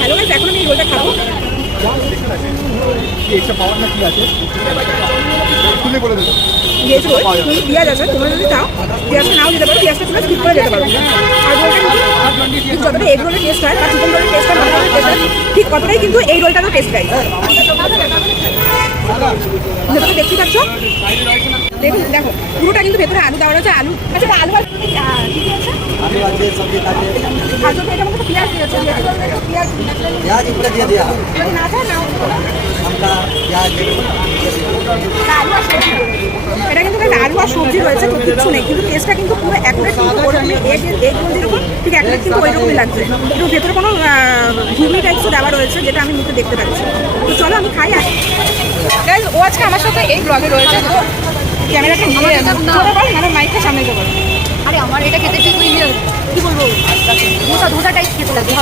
Hello guys, এখন আমি এই রোলটা খাবো। ভেজ রোল, তুমি পেঁয়াজ আছে, তোমরা যদি চাও পেঁয়াজটা নাও দিতে পারো, পেঁয়াজটা তোমরা স্কিপ করে যেতে পারো। আর রোলটা কিন্তু যতটা এগ রোলের টেস্ট হয় বা চিকেন রোলের টেস্ট হয়, মটন রোলের টেস্ট হয়, ঠিক কতটাই কিন্তু এই রোলটারও টেস্ট হয়। ভেতরে দেখতে পাচ্ছ, দেখুন দেখো পুরোটা কিন্তু ভেতরে আলু দেওয়া রয়েছে। আলু আচ্ছা, আলু আর কি আছে? আর যদি এটা মধ্যে পেঁয়াজ দিয়েছে, प्याज ऊपर दे दिया যদি না থাকে নাও। हमका प्याज আলু আর সবজি, এটা কিন্তু আলু আর সবজি রয়েছে, তো কিচ্ছু নেই, কিন্তু টেস্টটা কিন্তু পুরো অ্যাকুরেট, কিন্তু ওরকম এগ রোল যেরকম ঠিক অ্যাকুরেট কিন্তু ওই রকমই লাগছে। কিন্তু ভেতরে কোনো ঘুগনি টাইপসও দেওয়া রয়েছে, যেটা আমি মুখে দেখতে পাচ্ছি। তো চলো আমি খাই। আর গাইস, ও আজকে আমার সাথে এই ব্লগে রয়েছে, তো ক্যামেরাটা নিয়ে চলে পারে না, মাইকটা সামনে যাবো। আরে আমার এটা খেতে ঠিক কি বলবো, ধোসা টাইপ খেতে লাগে।